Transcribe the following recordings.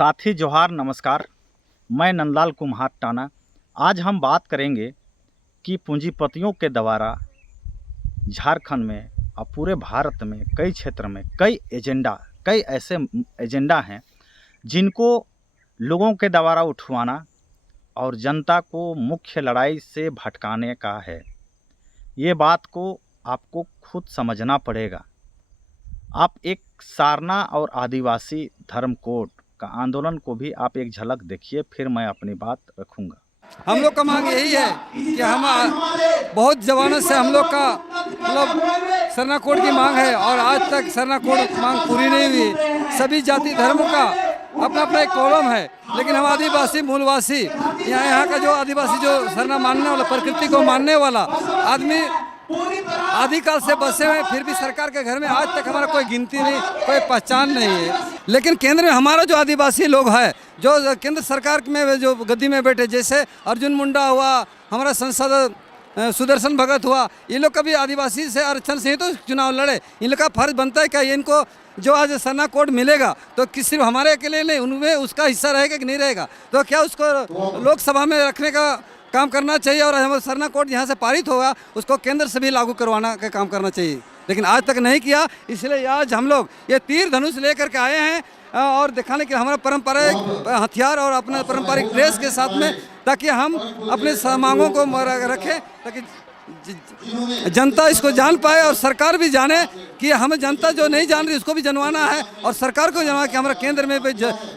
साथी जोहार नमस्कार। मैं नंदलाल कुम्हार टाना। आज हम बात करेंगे कि पूंजीपतियों के द्वारा झारखंड में और पूरे भारत में कई क्षेत्र में कई ऐसे एजेंडा हैं जिनको लोगों के द्वारा उठवाना और जनता को मुख्य लड़ाई से भटकाने का है। ये बात को आपको खुद समझना पड़ेगा। आप एक सारना और आदिवासी धर्म कोड का आंदोलन को भी आप एक झलक देखिए, फिर मैं अपनी बात रखूंगा। हम लोग का मांग यही है कि हम बहुत जमानों से हम लोग का मतलब सरना कोड की मांग है और आज तक सरना कोड मांग पूरी नहीं हुई। सभी जाति धर्मों का अपना अपना एक कॉलम है, लेकिन हम आदिवासी मूलवासी यहाँ का जो आदिवासी जो सरना मानने वाला, प्रकृति को मानने वाला आदमी आदिकाल से बसे हुए, फिर भी सरकार के घर में आज तक हमारा कोई गिनती नहीं, कोई पहचान नहीं है। लेकिन केंद्र में हमारा जो आदिवासी लोग है, जो केंद्र सरकार में जो गद्दी में बैठे, जैसे अर्जुन मुंडा हुआ, हमारा सांसद सुदर्शन भगत हुआ, ये लोग कभी आदिवासी से आरक्षण से ही तो चुनाव लड़े। इन लोग का फर्ज बनता है कि इनको जो आज सरना कोड मिलेगा तो सिर्फ हमारे अकेले नहीं, उनमें उसका हिस्सा रहेगा कि नहीं रहेगा, तो क्या उसको लोकसभा में रखने का काम करना चाहिए और हम सरना कोड यहाँ से पारित होगा उसको केंद्र से भी लागू करवाना का काम करना चाहिए। लेकिन आज तक नहीं किया, इसलिए आज हम लोग ये तीर धनुष लेकर के आए हैं और दिखाने के हमारा पारंपरिक हथियार और अपना पारंपरिक ड्रेस के साथ में, ताकि हम अपने मांगों को रखें, ताकि जनता इसको जान पाए और सरकार भी जाने कि हमें जनता जो नहीं जान रही उसको भी जनवाना है और सरकार को जनवा कि हमारा केंद्र में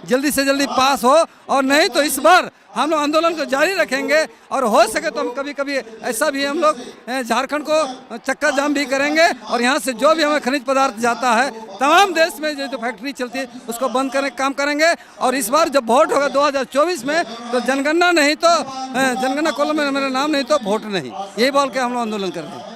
जल्दी से जल्दी पास हो, और नहीं तो इस बार हम लोग आंदोलन को जारी रखेंगे और हो सके तो हम कभी कभी ऐसा भी हम लोग झारखंड को चक्का जाम भी करेंगे और यहाँ से जो भी हमें खनिज पदार्थ जाता है तमाम देश में जो फैक्ट्री चलती है उसको बंद करने का काम करेंगे। और इस बार जब वोट होगा 2024 में तो जनगणना नहीं तो जनगणना कॉलम में मेरा नाम नहीं तो वोट नहीं, यही बोल के हम लोग आंदोलन कर रहे हैं।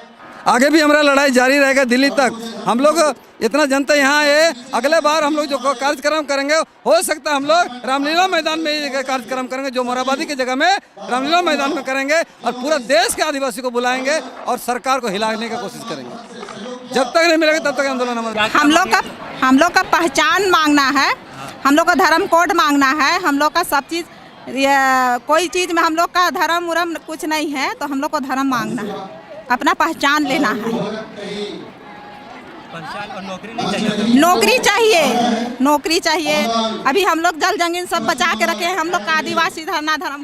आगे भी हमारा लड़ाई जारी रहेगा दिल्ली तक। हम लोग इतना जनता यहाँ है, अगले बार हम लोग जो कार्यक्रम करेंगे हो सकता है हम लोग रामलीला मैदान में कार्यक्रम करेंगे, जो मोराबादी की जगह में रामलीला मैदान में करेंगे और पूरा देश के आदिवासी को बुलाएंगे और सरकार को हिलाने की कोशिश करेंगे। जब तक नहीं मिलेगा तब तक आंदोलन हमारा। हम लोग का पहचान मांगना है, हम लोग का धर्म कोड मांगना है, हम लोग का सब चीज़, कोई चीज़ में हम लोग का धर्म उर्म कुछ नहीं है, तो हम लोग को धर्म मांगना है, अपना पहचान लेना है। और नौकरी चाहिए। अभी हम लोग जल जंगल सब बचा के रखे हैं, हम लोग का आदिवासी धर्म,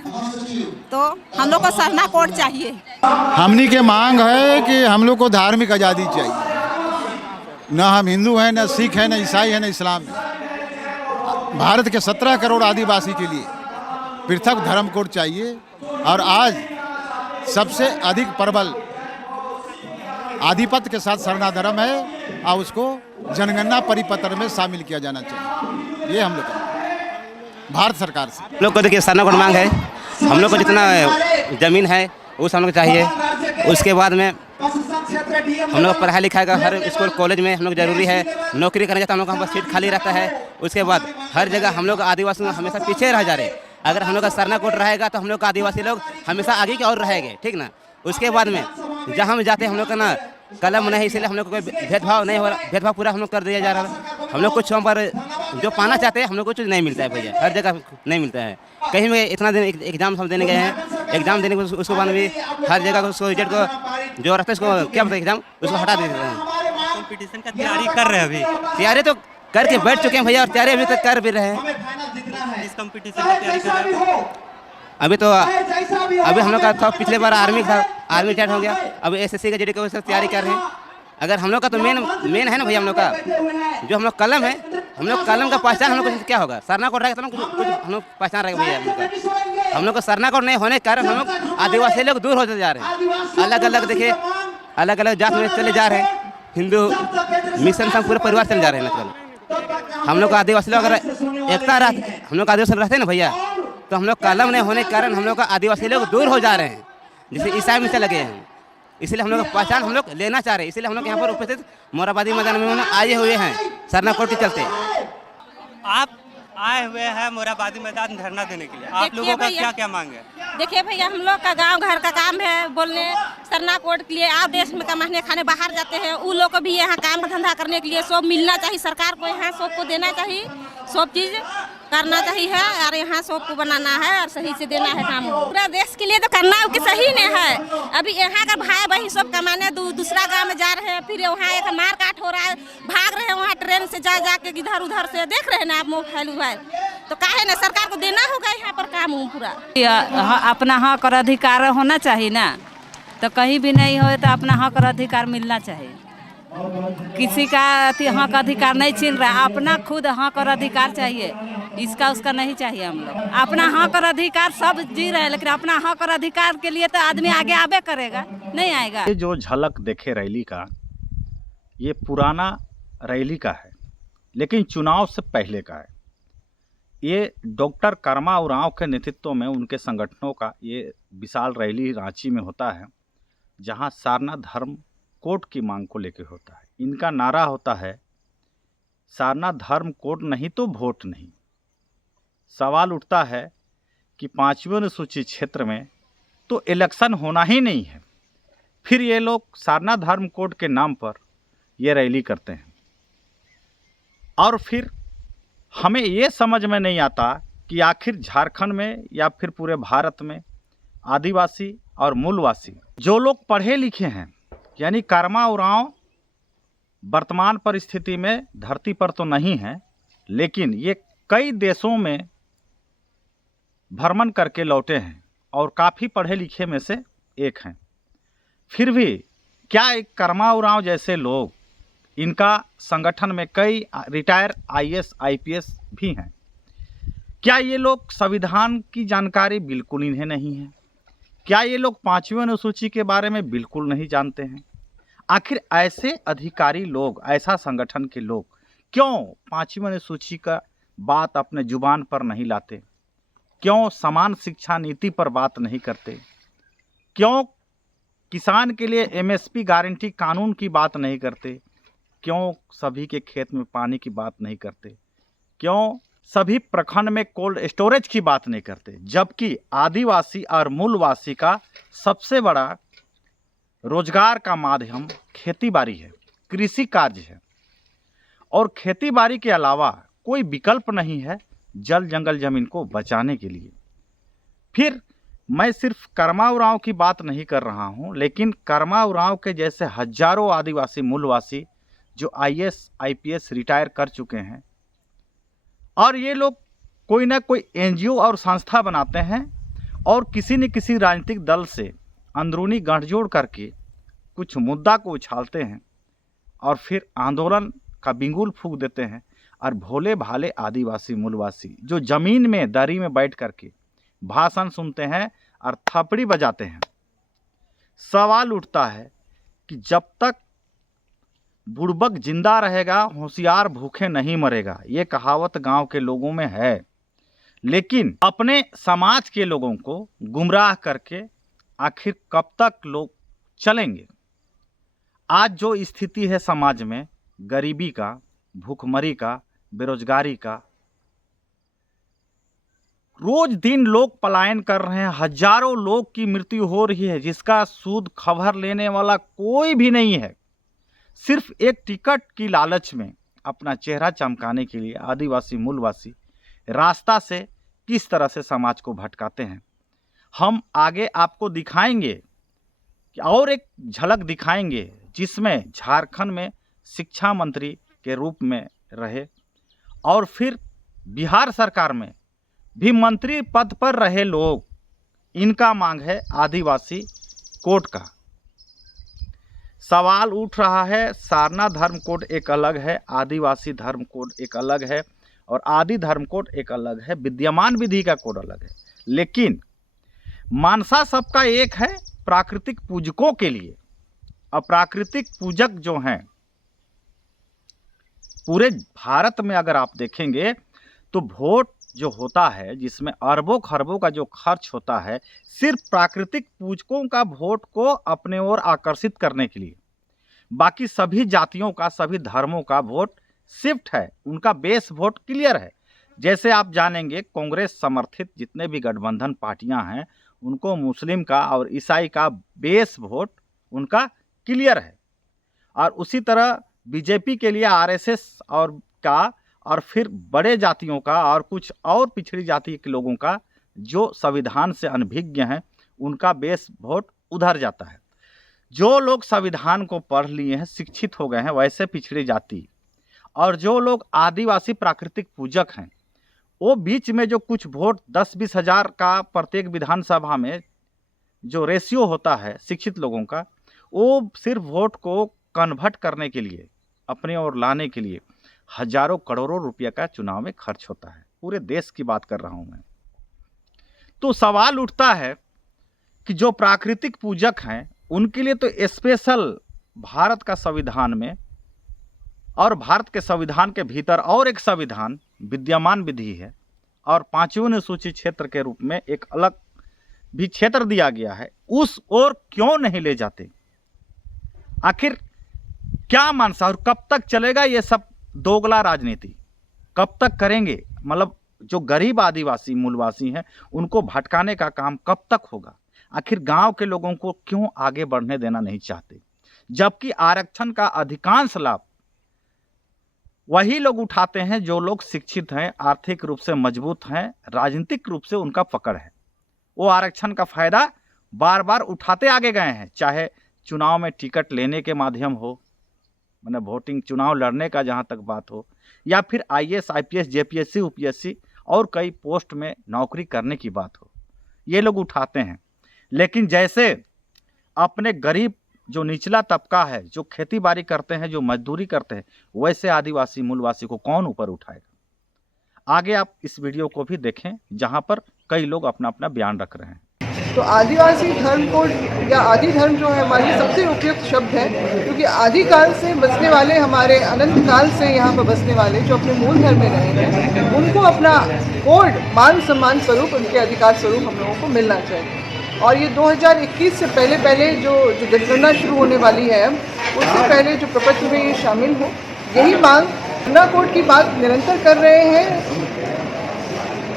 तो हम लोग को सरना कोड चाहिए। हमनी के मांग है कि हम लोग को धार्मिक आज़ादी चाहिए। न हम हिंदू हैं, न सिख हैं, न ईसाई हैं, न इस्लाम है। भारत के 17 करोड़ आदिवासी के लिए पृथक धर्म कोड चाहिए। और आज सबसे अधिक प्रबल आधिपत्य के साथ सरना धर्म है और उसको जनगणना परिपत्र में शामिल किया जाना चाहिए। ये हम लोग भारत सरकार से हम लोग को देखिए सरना कोड मांग है। हम लोग को जितना ज़मीन है उस हम लोग चाहिए। उसके बाद में हम लोग पढ़ाई लिखाई का हर स्कूल कॉलेज में हम लोग जरूरी है। नौकरी करने जाता हम लोग का सीट खाली रहता है। उसके बाद हर जगह हम लोग आदिवासी हमेशा पीछे रह जा रहे। अगर हम लोग का सरना कोड रहेगा तो हम लोग का आदिवासी लोग हमेशा आगे की ओर रहेंगे, ठीक ना। उसके बाद में जहाँ हम जाते हैं हम लोग का ना कलम नहीं, इसलिए हम लोग को कोई भेदभाव नहीं हो रहा। भेदभाव पूरा हम लोग कर दिया जा रहा है। हम लोग कुछ पर जो पाना चाहते हैं हम लोग को कुछ नहीं मिलता है भैया, हर जगह नहीं मिलता है। कहीं में इतना दिन एग्जाम हम देने गए हैं, एग्जाम देने को उसके बाद भी हर जगह उसको रिजल्ट को जो रखते हैं उसको क्या बोलते हैं एग्जाम उसको हटा देते हैं। कंपटीशन का तैयारी कर रहे हैं, अभी तैयारी तो करके बैठ चुके हैं भैया और तैयारी अभी तक कर भी रहे हैं। इस कंपटीशन की तैयारी कर रहे हैं। अभी हम लोग का था पिछले बार आर्मी रिटायर्ड हो गया, अब एसएससी का जेडी का तैयारी कर रहे हैं। अगर हम लोग का तो मेन है ना भैया, हम लोग का जो हम लोग कलम है, हम लोग कलम का पहचान हम लोग को क्या होगा, सरना कोड रहेगा तो कुछ हम लोग पहचान रहेगा भैया। हम लोग को सरना कोड नहीं होने के कारण हम लोग आदिवासी लोग दूर होते जा रहे हैं। अलग अलग देखिए अलग अलग जात में चले जा रहे हैं। हिंदू मिशन से पूरे परिवार चले जा रहे हैं। मतलब हम लोग आदिवासी लोग अगर एकता हम लोग आदिवासी रहते हैं ना भैया, तो हम लोग कलम नहीं होने के कारण हम लोग का आदिवासी लोग दूर हो जा रहे हैं, जैसे ईसाई में चले गए हैं। इसलिए हम लोग पहचान हम लोग लेना चाह रहे हैं। इसलिए हम लोग यहाँ पर उपस्थित मोराबादी मैदान में आए हुए हैं सरना कोड के चलते। आप आए हुए हैं मोराबादी मैदान धरना देने के लिए, आप लोगों का क्या क्या मांग है? देखिए भैया, हम लोग का गांव घर का काम है बोलने सरना कोड के लिए। आप देश में कमाने खाने बाहर जाते हैं, उन लोग को भी यहाँ काम धंधा करने के लिए सब मिलना चाहिए। सरकार को यहाँ सबको देना चाहिए सब चीज़, करना चाहिए और यहाँ सबको बनाना है और सही से देना है काम। पूरा देश के लिए तो करना है, सही नहीं है। अभी यहाँ का भाई बहन सब कमाने दूसरा गांव में जा रहे हैं, फिर वहाँ एक मार काट हो रहा है, भाग रहे हैं वहाँ ट्रेन से जा जाके इधर उधर से। देख रहे हैं ना आप मोबाइल उबाइल, तो काहे ना सरकार को देना होगा यहाँ पर काम पूरा। अपना हक और अधिकार होना चाहिए ना, तो कहीं भी नहीं हो तो अपना हक और अधिकार मिलना चाहिए। किसी का हक अधिकार नहीं छीन रहा, अपना खुद हक और अधिकार चाहिए, इसका उसका नहीं चाहिए। हम लोग अपना हक और अधिकार सब जी रहे हैं, लेकिन अपना हक और अधिकार के लिए तो आदमी आगे आबे करेगा, नहीं आएगा। ये जो झलक देखे रैली का, ये पुराना रैली का है, लेकिन चुनाव से पहले का है। ये डॉक्टर कर्मा उरांव के नेतृत्व में उनके संगठनों का ये विशाल रैली रांची में होता है, जहां सारनाथ धर्म कोड की मांग को लेकर होता है। इनका नारा होता है, सारनाथ धर्म कोड नहीं तो वोट नहीं। सवाल उठता है कि 5वीं अनुसूचित क्षेत्र में तो इलेक्शन होना ही नहीं है, फिर ये लोग सारनाथ धर्म कोड के नाम पर ये रैली करते हैं। और फिर हमें ये समझ में नहीं आता कि आखिर झारखंड में या फिर पूरे भारत में आदिवासी और मूलवासी जो लोग पढ़े लिखे हैं, यानी कर्मा उरांव वर्तमान परिस्थिति में धरती पर तो नहीं है, लेकिन ये कई देशों में भ्रमण करके लौटे हैं और काफ़ी पढ़े लिखे में से एक हैं। फिर भी क्या एक कर्मा उरांव जैसे लोग, इनका संगठन में कई रिटायर IAS IPS भी हैं, क्या ये लोग संविधान की जानकारी बिल्कुल इन्हें नहीं है? क्या ये लोग 5वीं अनुसूची के बारे में बिल्कुल नहीं जानते हैं? आखिर ऐसे अधिकारी लोग, ऐसा संगठन के लोग क्यों 5वीं अनुसूची का बात अपने जुबान पर नहीं लाते? क्यों समान शिक्षा नीति पर बात नहीं करते? क्यों किसान के लिए MSP गारंटी कानून की बात नहीं करते? क्यों सभी के खेत में पानी की बात नहीं करते? क्यों सभी प्रखंड में कोल्ड स्टोरेज की बात नहीं करते? जबकि आदिवासी और मूलवासी का सबसे बड़ा रोजगार का माध्यम खेती-बाड़ी है, कृषि कार्य है, और खेती-बाड़ी के अलावा कोई विकल्प नहीं है जल जंगल जमीन को बचाने के लिए। फिर मैं सिर्फ कर्मा उरांव की बात नहीं कर रहा हूं, लेकिन कर्मा उरांव के जैसे हजारों आदिवासी मूलवासी जो IAS IPS रिटायर कर चुके हैं, और ये लोग कोई ना कोई NGO और संस्था बनाते हैं और किसी न किसी राजनीतिक दल से अंदरूनी गठजोड़ करके कुछ मुद्दा को उछालते हैं और फिर आंदोलन का बिंगुल फूंक देते हैं। और भोले भाले आदिवासी मूलवासी जो ज़मीन में दरी में बैठ करके भाषण सुनते हैं और थपड़ी बजाते हैं। सवाल उठता है कि जब तक बुड़बक जिंदा रहेगा, होशियार भूखे नहीं मरेगा, ये कहावत गांव के लोगों में है। लेकिन अपने समाज के लोगों को गुमराह करके आखिर कब तक लोग चलेंगे? आज जो स्थिति है समाज में, गरीबी का, भूखमरी का, बेरोजगारी का, रोज दिन लोग पलायन कर रहे हैं, हजारों लोग की मृत्यु हो रही है, जिसका सूद खबर लेने वाला कोई भी नहीं है। सिर्फ एक टिकट की लालच में अपना चेहरा चमकाने के लिए आदिवासी मूलवासी रास्ता से किस तरह से समाज को भटकाते हैं, हम आगे आपको दिखाएंगे और एक झलक दिखाएंगे, जिसमें झारखंड में शिक्षा मंत्री के रूप में रहे और फिर बिहार सरकार में भी मंत्री पद पर रहे लोग। इनका मांग है आदिवासी कोड का। सवाल उठ रहा है, सारनाथ धर्म कोड एक अलग है, आदिवासी धर्म कोड एक अलग है, और आदि धर्म कोड एक अलग है, विद्यमान विधि का कोड अलग है। लेकिन मानसा सबका एक है, प्राकृतिक पूजकों के लिए। अप्राकृतिक पूजक जो हैं पूरे भारत में अगर आप देखेंगे तो वोट जो होता है, जिसमें अरबों खरबों का जो खर्च होता है, सिर्फ प्राकृतिक पूजकों का वोट को अपने ओर आकर्षित करने के लिए। बाकी सभी जातियों का, सभी धर्मों का वोट शिफ्ट है, उनका बेस वोट क्लियर है। जैसे आप जानेंगे, कांग्रेस समर्थित जितने भी गठबंधन पार्टियां हैं, उनको मुस्लिम का और ईसाई का बेस वोट उनका क्लियर है। और उसी तरह बीजेपी के लिए RSS और का और फिर बड़े जातियों का और कुछ और पिछड़ी जाति के लोगों का जो संविधान से अनभिज्ञ हैं उनका बेस वोट उधर जाता है। जो लोग संविधान को पढ़ लिए हैं, शिक्षित हो गए हैं, वैसे पिछड़ी जाति और जो लोग आदिवासी प्राकृतिक पूजक हैं, वो बीच में जो कुछ वोट 10-20 हज़ार का प्रत्येक विधानसभा में जो रेशियो होता है शिक्षित लोगों का, वो सिर्फ वोट को कन्वर्ट करने के लिए, अपने ओर लाने के लिए हजारों करोड़ों रुपये का चुनाव में खर्च होता है। पूरे देश की बात कर रहा हूं मैं। तो सवाल उठता है कि जो प्राकृतिक पूजक हैं उनके लिए तो स्पेशल भारत का संविधान में और भारत के संविधान के भीतर और एक संविधान विद्यमान विधि है और 5वें अनुसूचित क्षेत्र के रूप में एक अलग भी क्षेत्र दिया गया है, उस ओर क्यों नहीं ले जाते? आखिर क्या मानसा और कब तक चलेगा ये सब दोगला राजनीति? कब तक करेंगे? मतलब जो गरीब आदिवासी मूलवासी हैं उनको भटकाने का काम कब तक होगा? आखिर गांव के लोगों को क्यों आगे बढ़ने देना नहीं चाहते, जबकि आरक्षण का अधिकांश लाभ वही लोग उठाते हैं जो लोग शिक्षित हैं, आर्थिक रूप से मजबूत हैं, राजनीतिक रूप से उनका पकड़ है। वो आरक्षण का फायदा बार बार उठाते आगे गए हैं, चाहे चुनाव में टिकट लेने के माध्यम हो, मैंने वोटिंग चुनाव लड़ने का जहाँ तक बात हो, या फिर IAS, IPS, JPSC, UPSC और कई पोस्ट में नौकरी करने की बात हो, ये लोग उठाते हैं। लेकिन जैसे अपने गरीब जो निचला तबका है, जो खेती बाड़ी करते हैं, जो मजदूरी करते हैं, वैसे आदिवासी मूलवासी को कौन ऊपर उठाएगा? आगे आप इस वीडियो को भी देखें जहां पर कई लोग अपना अपना बयान रख रहे हैं। तो आदिवासी धर्म को या आदि धर्म जो है हमारे लिए सबसे उपयुक्त शब्द है, क्योंकि आदिकाल से बसने वाले, हमारे अनंत काल से यहाँ पर बसने वाले जो अपने मूल धर्म में रहे हैं, उनको अपना कोड मान सम्मान स्वरूप, उनके अधिकार स्वरूप हम लोगों को मिलना चाहिए। और ये 2021 से पहले जो जनगणना शुरू होने वाली है, उससे पहले जो प्रपत्र में ये शामिल हो, यही मांग सरना कोड की बात निरंतर कर रहे हैं।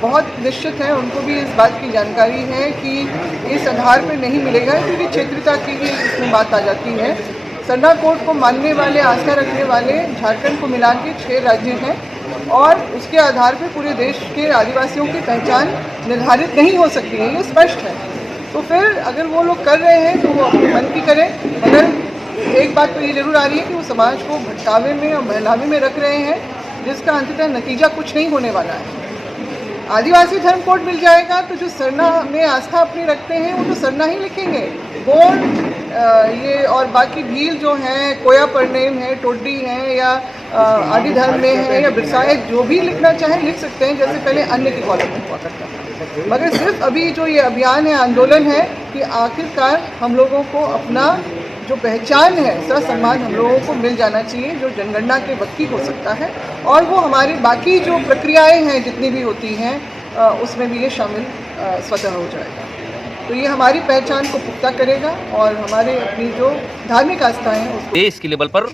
बहुत निश्चित है, उनको भी इस बात की जानकारी है कि इस आधार पर नहीं मिलेगा, क्योंकि क्षेत्रीयता की भी इसमें बात आ जाती है। सरना कोड को मानने वाले, आस्था रखने वाले झारखंड को मिला के 6 राज्य हैं और उसके आधार पर पूरे देश के आदिवासियों की पहचान निर्धारित नहीं हो सकती है, ये स्पष्ट है। तो फिर अगर वो लोग कर रहे हैं तो वो अपने मन की करें, मगर एक बात तो ये जरूर आ रही है कि वो समाज को भटकावे में और बहलावे में रख रहे हैं, जिसका अंततः नतीजा कुछ नहीं होने वाला है। आदिवासी धर्म कोड मिल जाएगा तो जो सरना में आस्था अपनी रखते हैं वो तो सरना ही लिखेंगे। गोंड ये और बाकी भील जो हैं, कोया परनेम है, टोडी है, या आदि धर्म में है, या बिरसाए, जो भी लिखना चाहें लिख सकते हैं, जैसे पहले अन्य के कॉलम में हुआ करता था। मगर सिर्फ अभी जो ये अभियान है, आंदोलन है कि आखिरकार हम लोगों को अपना जो पहचान है, सम्मान हम लोगों को मिल जाना चाहिए, जो जनगणना के वक्त ही हो सकता है, और वो हमारी बाकी जो प्रक्रियाएं हैं जितनी भी होती हैं उसमें भी ये शामिल स्वतः हो जाएगा। तो ये हमारी पहचान को पुख्ता करेगा और हमारे अपनी जो धार्मिक आस्थाएं हैं उसको। देश के लेवल पर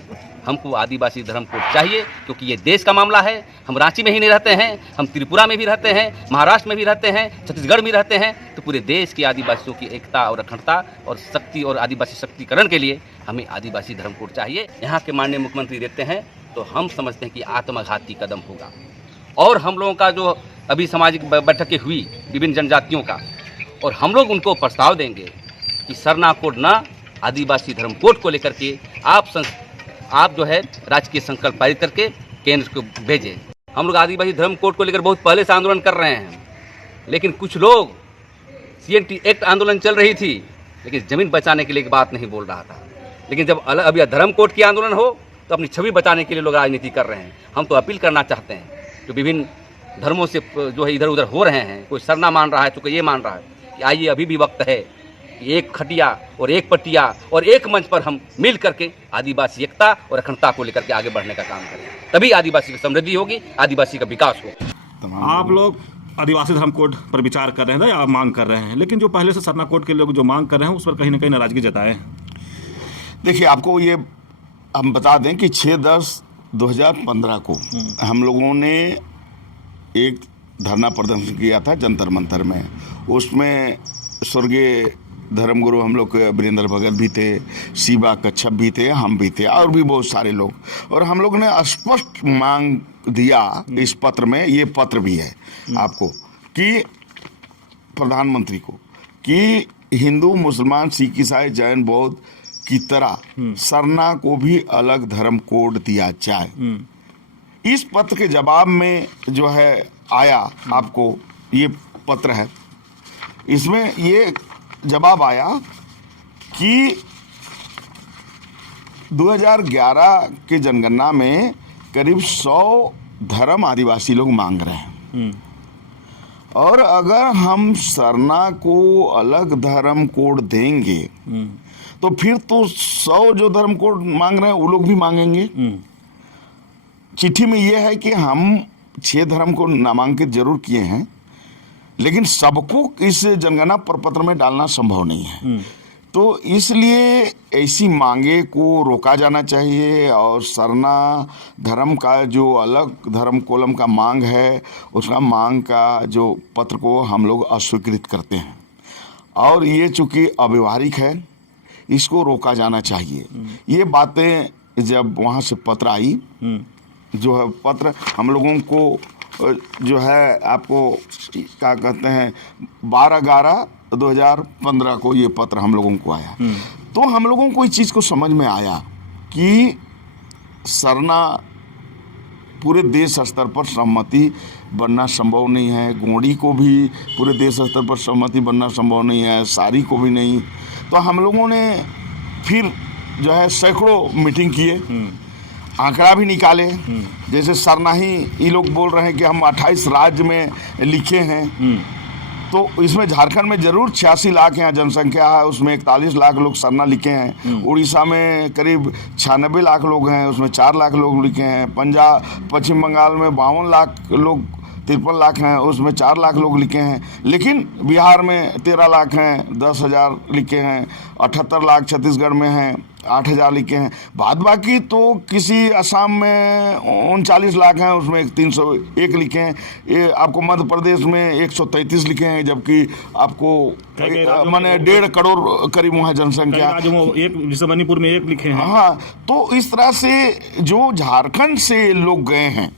हमको आदिवासी धर्म कोड चाहिए, क्योंकि ये देश का मामला है। हम रांची में ही नहीं रहते हैं, हम त्रिपुरा में भी रहते हैं, महाराष्ट्र में भी रहते हैं, छत्तीसगढ़ में रहते हैं। तो पूरे देश की आदिवासियों की एकता और अखंडता और शक्ति और आदिवासी शक्तिकरण के लिए हमें आदिवासी धर्म कोड चाहिए। यहाँ के माननीय मुख्यमंत्री देखते हैं तो हम समझते हैं कि आत्मघाती कदम होगा। और हम लोगों का जो अभी सामाजिक बैठकें हुई विभिन्न जनजातियों का, और हम लोग उनको प्रस्ताव देंगे कि सरना कोड न आदिवासी धर्म कोड को लेकर के आप जो है राजकीय संकल्प पारित करके केंद्र को भेजें। हम लोग आदिवासी धर्म कोड को लेकर बहुत पहले से आंदोलन कर रहे हैं, लेकिन कुछ लोग CNT एक्ट आंदोलन चल रही थी, लेकिन ज़मीन बचाने के लिए एक बात नहीं बोल रहा था। लेकिन जब अभी धर्म कोड की आंदोलन हो तो अपनी छवि बचाने के लिए लोग राजनीति कर रहे हैं। हम तो अपील करना चाहते हैं जो विभिन्न धर्मों से जो है इधर उधर हो रहे हैं, कोई सरना मान रहा है तो कोई ये मान रहा है, कि आइए अभी भी वक्त है कि एक खटिया और एक पटिया और एक मंच पर हम मिल करके आदिवासी एकता और अखंडता को लेकर के आगे बढ़ने का काम करें, तभी आदिवासी की समृद्धि होगी, आदिवासी का विकास होगा। आप लोग आदिवासी धर्म कोड पर विचार कर रहे हैं या मांग कर रहे हैं, लेकिन जो पहले से सरना कोड के लोग जो मांग कर रहे हैं उस पर कहीं ना कहीं नाराजगी जताए हैं। देखिए, आपको ये हम बता दें कि 6/10/2015 को हम लोगों ने एक धरना प्रदर्शन किया था जंतर मंतर में। उसमें स्वर्गीय धर्मगुरु हम लोग के वीरेंद्र भगत भी थे, शिवा कच्छप भी थे, हम भी थे और भी बहुत सारे लोग। और हम लोग ने स्पष्ट मांग दिया इस पत्र में, ये पत्र भी है आपको, कि प्रधानमंत्री को, कि हिंदू मुसलमान सिख ईसाई जैन बौद्ध की तरह सरना को भी अलग धर्म कोड दिया जाए। इस पत्र के जवाब में जो है आया, आपको ये पत्र है, इसमें ये जवाब आया कि 2011 के जनगणना में करीब 100 धर्म आदिवासी लोग मांग रहे हैं, और अगर हम सरना को अलग धर्म कोड देंगे तो फिर तो 100 जो धर्म कोड मांग रहे हैं वो लोग भी मांगेंगे। चिट्ठी में यह है कि हम 6 धर्म को नामांकित जरूर किए हैं, लेकिन सबको इस जनगणना प्रपत्र में डालना संभव नहीं है। तो इसलिए ऐसी मांगे को रोका जाना चाहिए, और सरना धर्म का जो अलग धर्म कोलम का मांग है, उसका मांग का जो पत्र को हम लोग अस्वीकृत करते हैं, और ये चूंकि अव्यवहारिक है, इसको रोका जाना चाहिए। ये बातें जब वहाँ से पत्र आई, जो है पत्र हम लोगों को जो है आपको क्या कहते हैं 12/11/2015 को ये पत्र हम लोगों को आया। तो हम लोगों को इस चीज़ को समझ में आया कि सरना पूरे देश स्तर पर सहमति बनना संभव नहीं है, गोंडी को भी पूरे देश स्तर पर सहमति बनना संभव नहीं है, सारी को भी नहीं। तो हम लोगों ने फिर जो है सैकड़ों मीटिंग किए, आंकड़ा भी निकाले। जैसे सरना ही ये लोग बोल रहे हैं कि हम 28 राज्य में लिखे हैं, तो इसमें झारखंड में जरूर 86 लाख यहाँ जनसंख्या है, उसमें 41 लाख लोग सरना लिखे हैं। उड़ीसा में करीब 96 लाख लोग हैं, उसमें 4 लाख लोग लिखे हैं। पंजाब पश्चिम बंगाल में 52 लाख लोग, 53 लाख हैं, उसमें 4 लाख लोग लिखे हैं। लेकिन बिहार में 13 लाख हैं, 10,000 लिखे हैं। 78 लाख छत्तीसगढ़ में हैं, 8,000 लिखे हैं। बाद बाकी तो किसी असम में 39 लाख हैं, उसमें 301 लिखे हैं। ये आपको मध्य प्रदेश में 133 लिखे हैं, जबकि आपको माने 1.5 करोड़ करीब वहाँ जनसंख्या, जैसे मणिपुर में 1 लिखे हैं। हाँ, तो इस तरह से जो झारखंड से लोग गए हैं,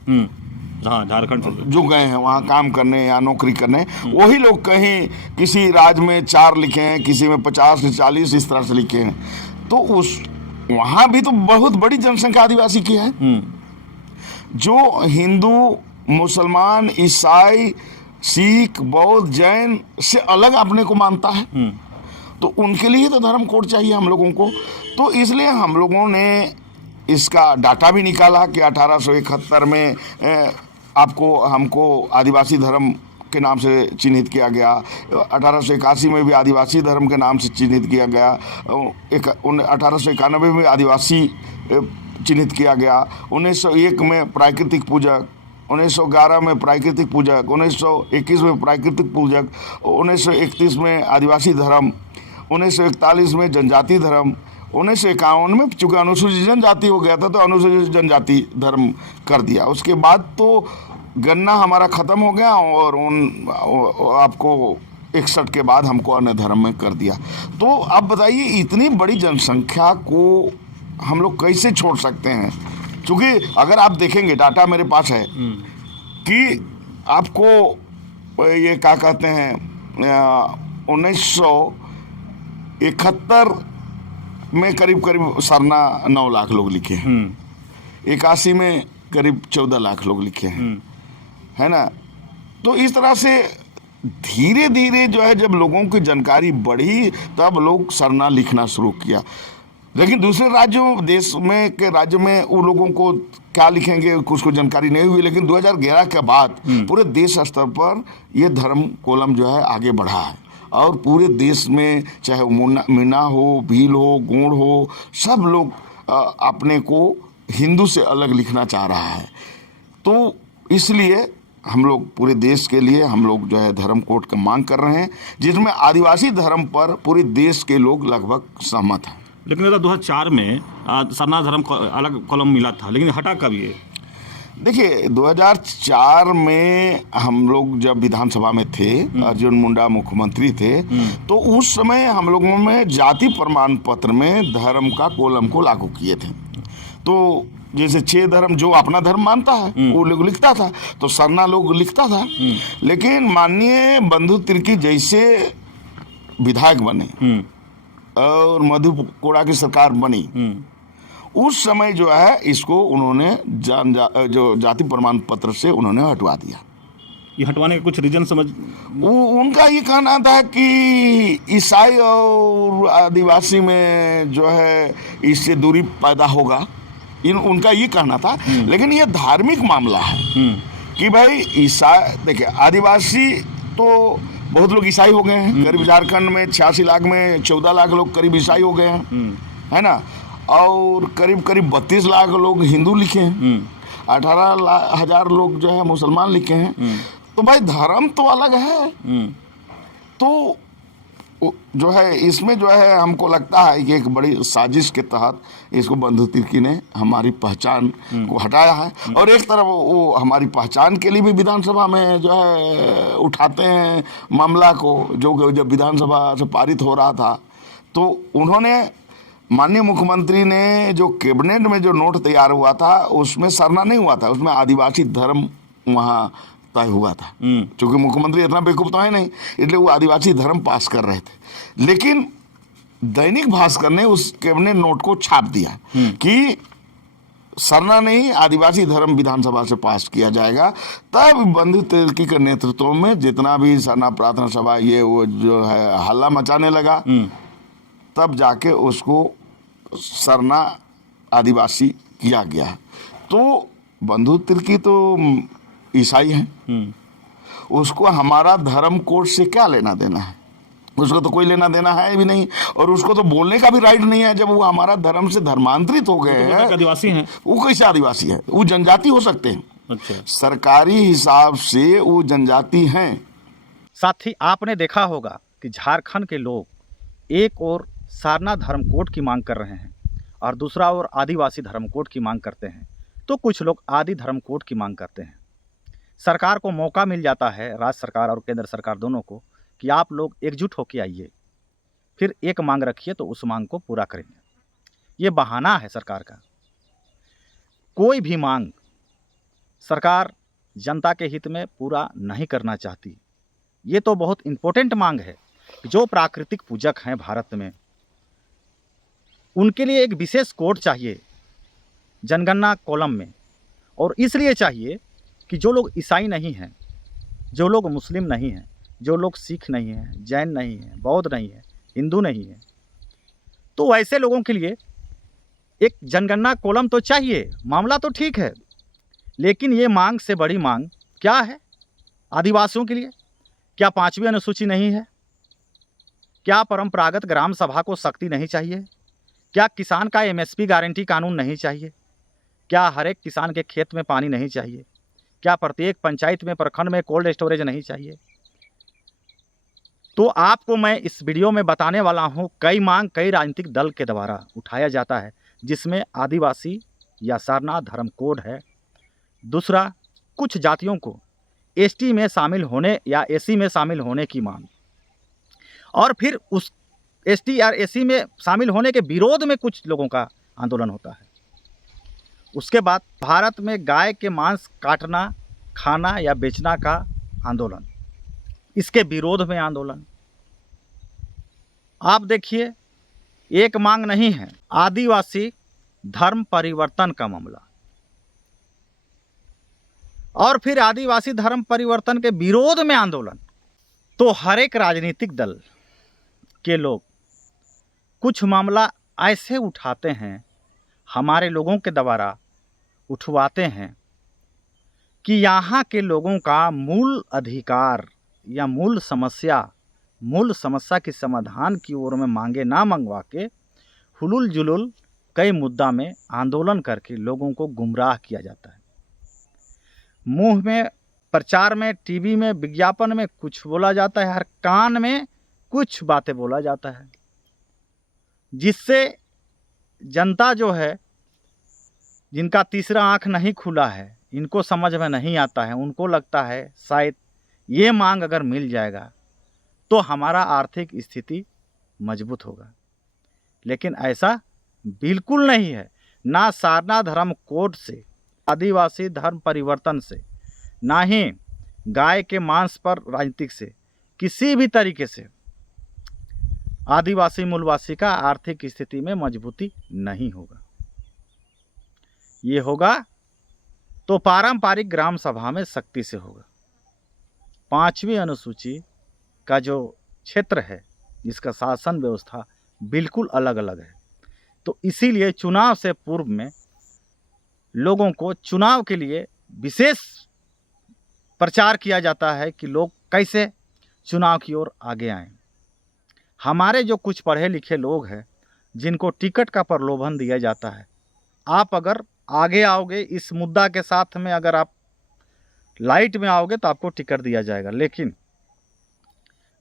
हाँ, झारखंड से जो गए हैं वहाँ काम करने या नौकरी करने, वही लोग कहीं किसी राज्य में 4 लिखे हैं, किसी में 50 से 40 इस तरह से लिखे हैं। तो उस वहाँ भी तो बहुत बड़ी जनसंख्या आदिवासी की है, जो हिंदू मुसलमान ईसाई सिख बौद्ध जैन से अलग अपने को मानता है। तो उनके लिए तो धर्म कोड चाहिए हम लोगों को। तो इसलिए हम लोगों ने इसका डाटा भी निकाला कि 1871 में हमको आदिवासी धर्म के नाम से चिन्हित किया गया। 1881 में भी आदिवासी धर्म के नाम से चिन्हित किया गया। 1891 में आदिवासी चिन्हित किया गया। 1901 में प्राकृतिक पूजक, 1911 में प्राकृतिक पूजक, 1921 में प्राकृतिक पूजक, 1931 में आदिवासी धर्म, 1941 में जनजाति धर्म, 1951 में चूँकि अनुसूचित जनजाति हो गया था तो अनुसूचित जनजाति धर्म कर दिया। उसके बाद तो गन्ना हमारा ख़त्म हो गया, और आपको 61 के बाद हमको अन्य धर्म में कर दिया। तो अब बताइए इतनी बड़ी जनसंख्या को हम लोग कैसे छोड़ सकते हैं? क्योंकि अगर आप देखेंगे, डाटा मेरे पास है कि आपको ये क्या कहते हैं 1971 में करीब सरना 9 लाख लोग लिखे हैं, 81 में करीब 14 लाख लोग लिखे हैं, है ना। तो इस तरह से धीरे धीरे जो है जब लोगों की जानकारी बढ़ी तब लोग सरना लिखना शुरू किया। लेकिन दूसरे राज्यों देश में के राज्य में वो लोगों को क्या लिखेंगे कुछ को जानकारी नहीं हुई। लेकिन 2011 के बाद पूरे देश स्तर पर ये धर्म कोलम जो है आगे बढ़ा है, और पूरे देश में चाहे मीना हो, भील हो, गोंड हो, सब लोग अपने को हिंदू से अलग लिखना चाह रहा है। तो इसलिए हम लोग पूरे देश के लिए हम लोग जो है धर्म कोड का मांग कर रहे हैं, जिसमें आदिवासी धर्म पर पूरे देश के लोग लगभग सहमत हैं। लेकिन 2004 में सरना धर्म अलग कॉलम मिला था, लेकिन हटा कब ये? देखिए 2004 में हम लोग जब विधानसभा में थे, अर्जुन मुंडा मुख्यमंत्री थे, तो उस समय हम लोगों में जाति प्रमाण पत्र में धर्म का कॉलम को लागू किए थे। तो जैसे 6 धर्म जो अपना धर्म मानता है वो लोग लिखता था, तो सरना लोग लिखता था। लेकिन माननीय बंधु तिर्की जैसे विधायक बने और मधु कोड़ा की सरकार बनी, उस समय जो है इसको उन्होंने जो जाति प्रमाण पत्र से उन्होंने हटवा दिया। ये हटवाने का कुछ रीजन समझ? उनका ये कहना था कि ईसाई और आदिवासी में जो है इससे दूरी पैदा होगा, उनका ये कहना था। लेकिन ये धार्मिक मामला है कि भाई ईसाई, देखिए आदिवासी तो बहुत लोग ईसाई हो गए हैं, करीब झारखंड में 86 लाख में 14 लाख लोग करीब ईसाई हो गए हैं, है ना, और करीब 32 लाख लोग हिंदू लिखे हैं, 18,000 लोग जो है मुसलमान लिखे हैं। तो भाई धर्म तो अलग है। तो जो है इसमें जो है हमको लगता है कि एक बड़ी साजिश के तहत इसको बंधु तिर्की ने हमारी पहचान को हटाया है। और एक तरफ वो हमारी पहचान के लिए भी विधानसभा में जो है उठाते हैं मामला को, जो जब विधानसभा से पारित हो रहा था तो उन्होंने, माननीय मुख्यमंत्री ने जो कैबिनेट में जो नोट तैयार हुआ था उसमें सरना नहीं हुआ था, उसमें आदिवासी धर्म वहाँ तय हुआ था। क्योंकि मुख्यमंत्री इतना बेवकूफ तो है नहीं, इसलिए वो आदिवासी धर्म पास कर रहे थे। लेकिन दैनिक भास्कर ने उस कैबिनेट नोट को छाप दिया कि सरना नहीं, आदिवासी धर्म विधानसभा से पास किया जाएगा। तब बंधु तिर्की के नेतृत्व में जितना भी सरना प्रार्थना सभा ये वो जो है हल्ला मचाने लगा, तब जाके उसको सरना आदिवासी किया गया। तो बंधु तिर्की तो ईसाई हैं, उसको हमारा धर्म कोड से क्या लेना देना है? उसको तो कोई लेना देना है भी नहीं, और उसको तो बोलने का भी राइट नहीं है। जब वो हमारा धर्म से धर्मांतरित हो गए हैं, आदिवासी हैं, वो कैसे आदिवासी है? वो जनजाति हो सकते हैं। अच्छा, सरकारी हिसाब से वो जनजाति हैं। साथ ही आपने देखा होगा कि झारखंड के लोग एक और सारना धर्म कोड की मांग कर रहे हैं और दूसरा और आदिवासी धर्म कोड की मांग करते हैं, तो कुछ लोग आदि धर्म कोड की मांग करते हैं। सरकार को मौका मिल जाता है, राज्य सरकार और केंद्र सरकार दोनों को, कि आप लोग एकजुट होकर आइए, फिर एक मांग रखिए तो उस मांग को पूरा करेंगे। ये बहाना है सरकार का। कोई भी मांग सरकार जनता के हित में पूरा नहीं करना चाहती। ये तो बहुत इम्पोर्टेंट मांग है। जो प्राकृतिक पूजक हैं भारत में, उनके लिए एक विशेष कोड चाहिए जनगणना कॉलम में, और इसलिए चाहिए कि जो लोग ईसाई नहीं हैं, जो लोग मुस्लिम नहीं हैं, जो लोग सिख नहीं हैं, जैन नहीं हैं, बौद्ध नहीं हैं, हिंदू नहीं हैं, तो ऐसे लोगों के लिए एक जनगणना कॉलम तो चाहिए। मामला तो ठीक है, लेकिन ये मांग से बड़ी मांग क्या है आदिवासियों के लिए? क्या 5वीं अनुसूची नहीं है? क्या परंपरागत ग्राम सभा को शक्ति नहीं चाहिए? क्या किसान का MSP गारंटी कानून नहीं चाहिए? क्या हर एक किसान के खेत में पानी नहीं चाहिए? क्या प्रत्येक पंचायत में, प्रखंड में कोल्ड स्टोरेज नहीं चाहिए? तो आपको मैं इस वीडियो में बताने वाला हूं, कई मांग कई राजनीतिक दल के द्वारा उठाया जाता है, जिसमें आदिवासी या सरना धर्म कोड है। दूसरा, कुछ जातियों को ST में शामिल होने या SC में शामिल होने की मांग, और फिर उस ST और SC में शामिल होने के विरोध में कुछ लोगों का आंदोलन होता है। उसके बाद भारत में गाय के मांस काटना, खाना या बेचना का आंदोलन, इसके विरोध में आंदोलन। आप देखिए, एक मांग नहीं है, आदिवासी धर्म परिवर्तन का मामला, और फिर आदिवासी धर्म परिवर्तन के विरोध में आंदोलन। तो हर एक राजनीतिक दल के लोग कुछ मामला ऐसे उठाते हैं, हमारे लोगों के द्वारा उठवाते हैं कि यहाँ के लोगों का मूल अधिकार या मूल समस्या की समाधान की ओर में मांगे ना मंगवा के हुलुल जुलुल कई मुद्दा में आंदोलन करके लोगों को गुमराह किया जाता है। मुंह में, प्रचार में, टीवी में, विज्ञापन में कुछ बोला जाता है, हर कान में कुछ बातें बोला जाता है, जिससे जनता जो है, जिनका तीसरा आंख नहीं खुला है, इनको समझ में नहीं आता है, उनको लगता है शायद ये मांग अगर मिल जाएगा तो हमारा आर्थिक स्थिति मजबूत होगा। लेकिन ऐसा बिल्कुल नहीं है। ना सारना धर्म कोड से, आदिवासी धर्म परिवर्तन से, ना ही गाय के मांस पर राजनीतिक से, किसी भी तरीके से आदिवासी मूलवासी का आर्थिक स्थिति में मजबूती नहीं होगा। ये होगा तो पारंपरिक ग्राम सभा में शक्ति से होगा। 5वीं अनुसूची का जो क्षेत्र है, जिसका शासन व्यवस्था बिल्कुल अलग अलग है, तो इसीलिए चुनाव से पूर्व में लोगों को चुनाव के लिए विशेष प्रचार किया जाता है कि लोग कैसे चुनाव की ओर आगे आएं। हमारे जो कुछ पढ़े लिखे लोग हैं, जिनको टिकट का प्रलोभन दिया जाता है, आप अगर आगे आओगे इस मुद्दा के साथ में, अगर आप लाइट में आओगे तो आपको टिकट दिया जाएगा, लेकिन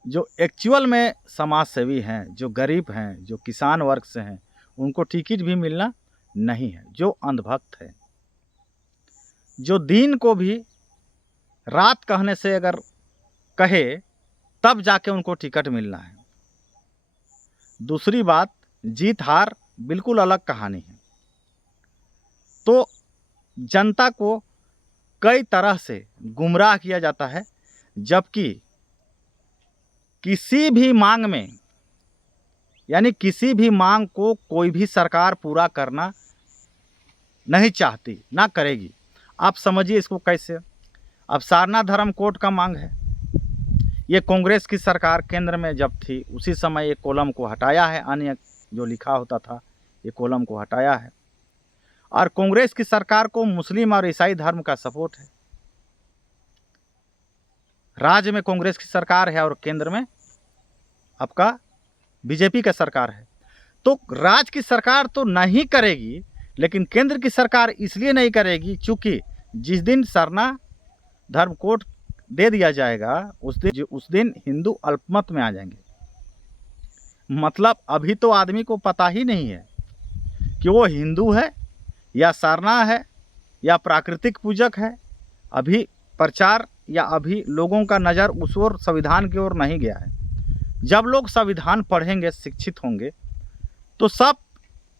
जो एक्चुअल में समाज सेवी हैं, जो गरीब हैं, जो किसान वर्ग से हैं, उनको टिकट भी मिलना नहीं है। जो अंधभक्त है, जो दिन को भी रात कहने से अगर कहे तब जाके उनको टिकट मिलना है। दूसरी बात, जीत हार बिल्कुल अलग कहानी है। तो जनता को कई तरह से गुमराह किया जाता है, जबकि किसी भी मांग में, यानी किसी भी मांग को कोई भी सरकार पूरा करना नहीं चाहती, ना करेगी। आप समझिए इसको कैसे। अब सारना धर्म कोड का मांग है, ये कांग्रेस की सरकार केंद्र में जब थी उसी समय ये कॉलम को हटाया है, अन्य जो लिखा होता था ये कॉलम को हटाया है। और कांग्रेस की सरकार को मुस्लिम और ईसाई धर्म का सपोर्ट है। राज्य में कांग्रेस की सरकार है और केंद्र में आपका बीजेपी का सरकार है। तो राज्य की सरकार तो नहीं करेगी, लेकिन केंद्र की सरकार इसलिए नहीं करेगी क्योंकि जिस दिन सरना धर्म कोड दे दिया जाएगा उस दिन हिंदू अल्पमत में आ जाएंगे। मतलब अभी तो आदमी को पता ही नहीं है कि वो हिंदू है या सारना है या प्राकृतिक पूजक है। अभी प्रचार या अभी लोगों का नज़र उस ओर, संविधान की ओर नहीं गया है। जब लोग संविधान पढ़ेंगे, शिक्षित होंगे, तो सब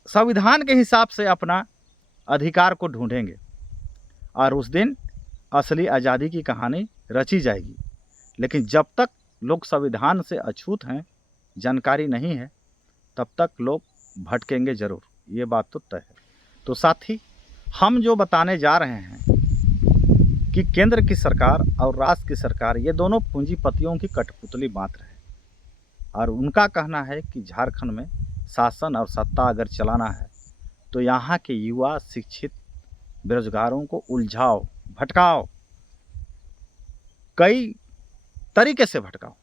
संविधान के हिसाब से अपना अधिकार को ढूंढेंगे और उस दिन असली आज़ादी की कहानी रची जाएगी। लेकिन जब तक लोग संविधान से अछूत हैं, जानकारी नहीं है, तब तक लोग भटकेंगे ज़रूर, ये बात तो तय है। तो साथ ही हम जो बताने जा रहे हैं कि केंद्र की सरकार और राज्य की सरकार, ये दोनों पूंजीपतियों की कठपुतली मात्र है। और उनका कहना है कि झारखंड में शासन और सत्ता अगर चलाना है तो यहाँ के युवा, शिक्षित, बेरोजगारों को उलझाओ, भटकाओ, कई तरीके से भटकाओ,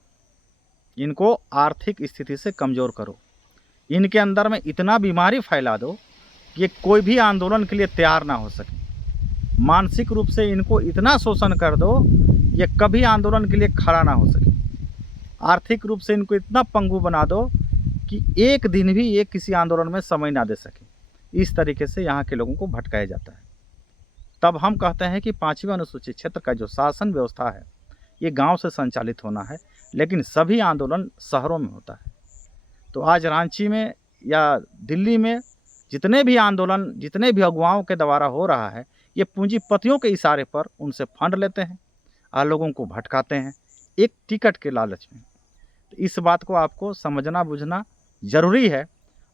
इनको आर्थिक स्थिति से कमज़ोर करो, इनके अंदर में इतना बीमारी फैला दो कि कोई भी आंदोलन के लिए तैयार ना हो सके। मानसिक रूप से इनको इतना शोषण कर दो ये कभी आंदोलन के लिए खड़ा ना हो सके। आर्थिक रूप से इनको इतना पंगु बना दो कि एक दिन भी ये किसी आंदोलन में समय ना दे सके। इस तरीके से यहाँ के लोगों को भटकाया जाता है। तब हम कहते हैं कि 5वीं अनुसूचित क्षेत्र का जो शासन व्यवस्था है ये गांव से संचालित होना है, लेकिन सभी आंदोलन शहरों में होता है। तो आज रांची में या दिल्ली में जितने भी आंदोलन, जितने भी अगुवाओं के द्वारा हो रहा है, ये पूंजीपतियों के इशारे पर उनसे फंड लेते हैं और लोगों को भटकाते हैं एक टिकट के लालच में। तो इस बात को आपको समझना बुझना ज़रूरी है।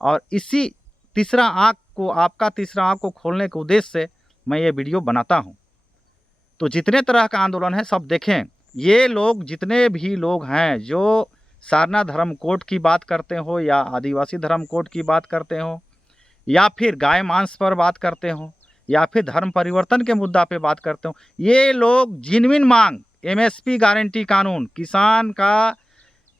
और इसी तीसरा आँख को, आपका तीसरा आँख को खोलने के उद्देश्य से मैं ये वीडियो बनाता हूँ। तो जितने तरह का आंदोलन है सब देखें। ये लोग, जितने भी लोग हैं जो सारना धर्म कोड की बात करते हो या आदिवासी धर्म कोड की बात करते हो या फिर गाय मांस पर बात करते हो या फिर धर्म परिवर्तन के मुद्दा पे बात करते हो, ये लोग जिनविन मांग, एमएसपी गारंटी कानून, किसान का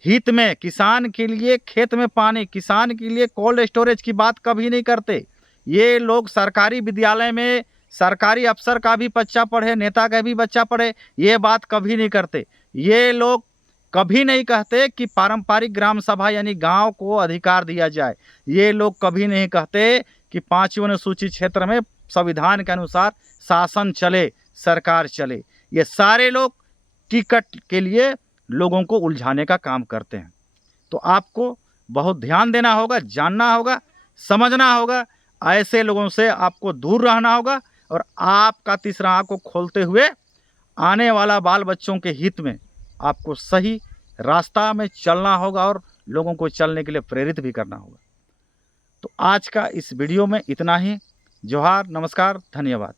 हित में, किसान के लिए खेत में पानी, किसान के लिए कोल्ड स्टोरेज की बात कभी नहीं करते। ये लोग सरकारी विद्यालय में सरकारी अफसर का भी बच्चा पढ़े, नेता का भी बच्चा पढ़े, ये बात कभी नहीं करते। ये लोग कभी नहीं कहते कि पारंपरिक ग्राम सभा यानी गांव को अधिकार दिया जाए। ये लोग कभी नहीं कहते कि 5वीं अनुसूचित क्षेत्र में संविधान के अनुसार शासन चले, सरकार चले। ये सारे लोग टिकट के लिए लोगों को उलझाने का काम करते हैं। तो आपको बहुत ध्यान देना होगा, जानना होगा, समझना होगा ऐसे लोगों से आपको दूर रहना होगा और आपका तीसरा आँख को खोलते हुए आने वाला बाल बच्चों के हित में आपको सही रास्ता में चलना होगा और लोगों को चलने के लिए प्रेरित भी करना होगा। तो आज का इस वीडियो में इतना ही। जोहार, नमस्कार, धन्यवाद।